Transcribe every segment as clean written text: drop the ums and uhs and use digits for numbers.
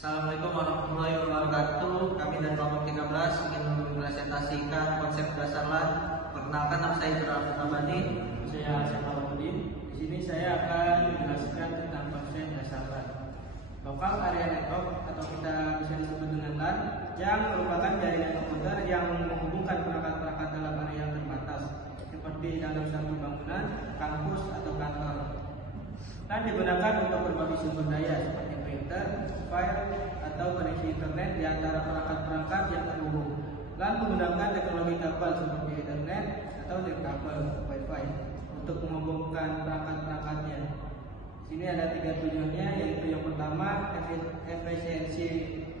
Assalamualaikum warahmatullahi wabarakatuh. Kami dari kelompok 13 ingin mempresentasikan konsep dasar LAN. Perkenalkan, nama saya Ibrahim Abadi. Saya Syafruddin. Di sini saya akan menjelaskan tentang konsep dasar LAN. Local Area Network atau kita bisa disebut dengan LAN yang merupakan jaringan komputer yang menghubungkan perangkat-perangkat dalam area yang terbatas seperti dalam satu bangunan, kampus atau kantor. LAN digunakan untuk berbagai sumber daya seperti printer, file, atau koneksi internet di antara perangkat-perangkat yang terhubung. LAN menggunakan teknologi kabel seperti Ethernet atau kabel Wi-Fi untuk menghubungkan perangkat-perangkatnya. Sini ada 3 tujuannya, yaitu yang pertama efisiensi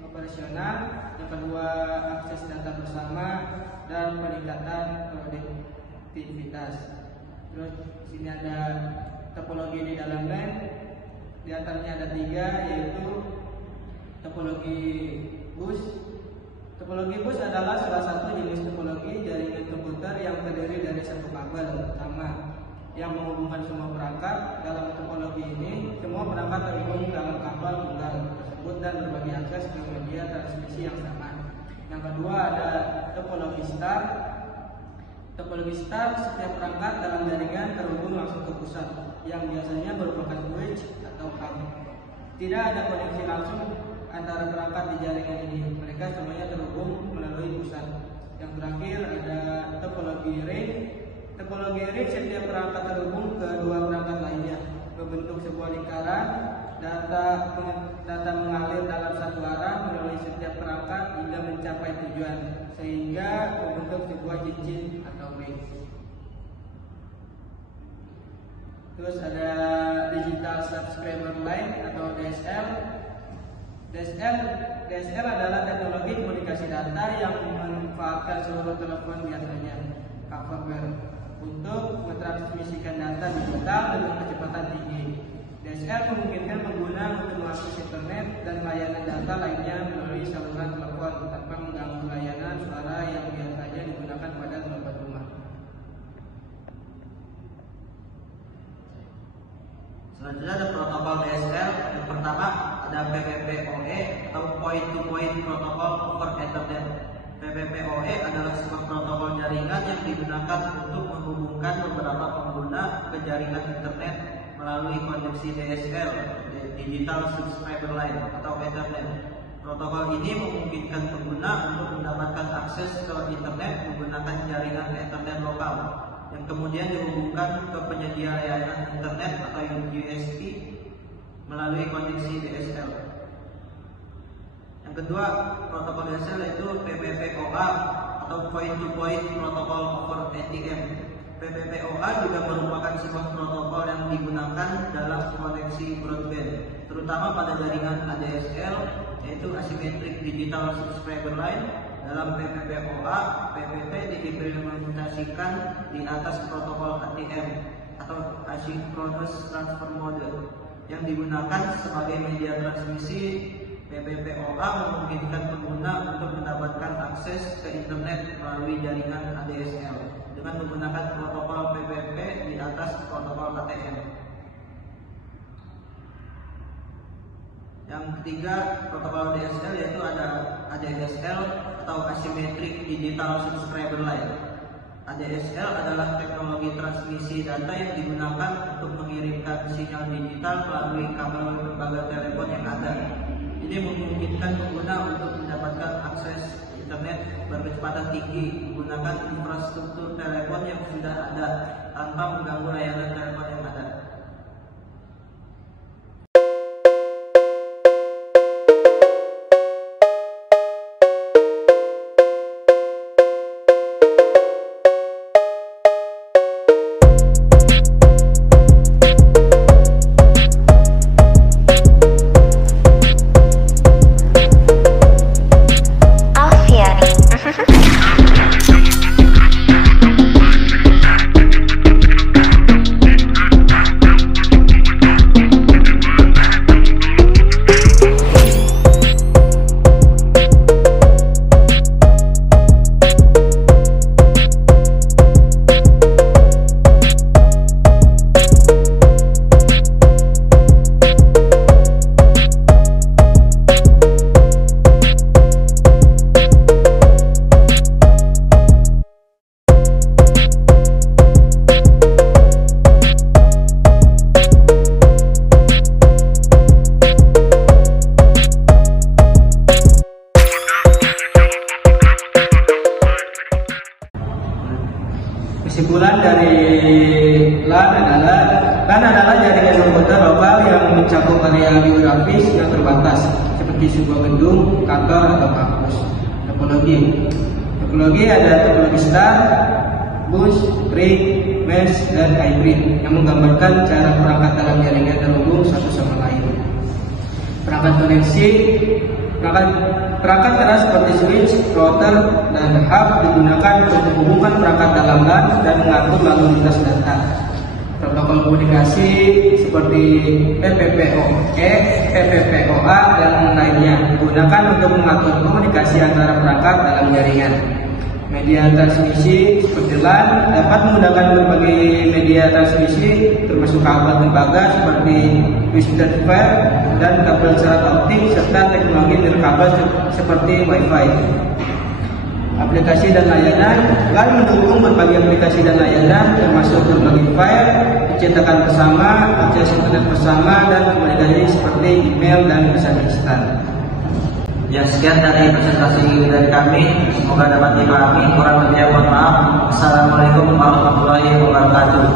operasional, yang kedua akses data bersama, dan peningkatan produktivitas. Terus sini ada topologi di dalam LAN, di antaranya ada 3, yaitu topologi bus. Topologi bus adalah salah satu jenis topologi jaringan komputer yang terdiri dari satu kabel utama yang menghubungkan semua perangkat. Dalam topologi ini, semua perangkat terhubung dalam kabel tunggal tersebut dan berbagi akses ke media transmisi yang sama. Yang kedua ada topologi star. Topologi star, setiap perangkat dalam jaringan terhubung langsung ke pusat, yang biasanya merupakan switch atau hub. Tidak ada koneksi langsung antara perangkat di jaringan ini, mereka semuanya terhubung melalui pusat. Yang terakhir ada topologi ring. Topologi ring, setiap perangkat terhubung ke 2 perangkat lainnya, membentuk sebuah lingkaran. Data mengalir dalam satu arah melalui setiap perangkat hingga mencapai tujuan, sehingga membentuk sebuah cincin atau ring. Terus ada Digital Subscriber Line atau DSL. DSL adalah teknologi komunikasi data yang memanfaatkan seluruh telepon, biasanya coverware, untuk mentransmisikan data digital dengan kecepatan tinggi. DSL memungkinkan pengguna untuk mengakses internet dan layanan data lainnya melalui saluran telepon tanpa mengganggu layanan suara yang biasanya digunakan pada telepon rumah. Selanjutnya ada protokol DSL. Yang pertama ada PPPoE atau Point to Point Protocol over Ethernet. PPPoE adalah sebuah protokol jaringan yang digunakan untuk menghubungkan beberapa pengguna ke jaringan internet melalui koneksi DSL, Digital Subscriber Line atau Ethernet. Protokol ini memungkinkan pengguna untuk mendapatkan akses ke internet menggunakan jaringan Ethernet lokal yang kemudian dihubungkan ke penyedia layanan internet atau USP melalui koneksi DSL. Yang kedua, protokol DSL yaitu PPPoA atau Point to Point Protocol over ATM. PPPoA juga merupakan sebuah protokol yang digunakan dalam koneksi broadband, terutama pada jaringan ADSL, yaitu Asymmetric Digital Subscriber Line. Dalam PPPoA, PPP diimplementasikan di atas protokol ATM atau Asynchronous Transfer Mode yang digunakan sebagai media transmisi. PPPoA memungkinkan pengguna untuk mendapatkan akses ke internet melalui jaringan ADSL dengan menggunakan protokol PPP di atas protokol ATM. Yang ketiga, protokol DSL yaitu ada ADSL atau Asymmetric Digital Subscriber Line. ADSL adalah teknologi transmisi data yang digunakan untuk mengirimkan sinyal digital melalui kabel lembaga telepon yang ada. Ini memungkinkan pengguna untuk mendapatkan akses internet berkecepatan tinggi menggunakan infrastruktur telepon yang sudah ada tanpa mengganggu layanan telepon yang ada. seperti sebuah gedung, kantor, atau kampus. Topologi ada topologi star, bus, ring, mesh, dan hybrid yang menggambarkan cara perangkat dalam jaringan terhubung satu sama lain. Perangkat koneksi, perangkat keras seperti switch, router, dan hub digunakan untuk menghubungkan perangkat dalam LAN dan mengatur lalu lintas data. Protokol komunikasi seperti PPPoE, PPPoA, dan lainnya digunakan untuk mengatur komunikasi antara perangkat dalam jaringan. Media transmisi seperti LAN dapat menggunakan berbagai media transmisi termasuk kabel tembaga seperti twisted pair dan kabel serat optik serta teknologi nirkabel seperti Wi-Fi. Aplikasi dan layanan, LAN mendukung berbagai aplikasi dan layanan termasuk berbagi file, percetakan bersama, akses internet bersama, dan komunikasi seperti email dan pesan instan. Ya, sekian dari presentasi dari kami. Semoga dapat dipahami. Kurang lebihnya mohon maaf. Assalamualaikum warahmatullahi wabarakatuh.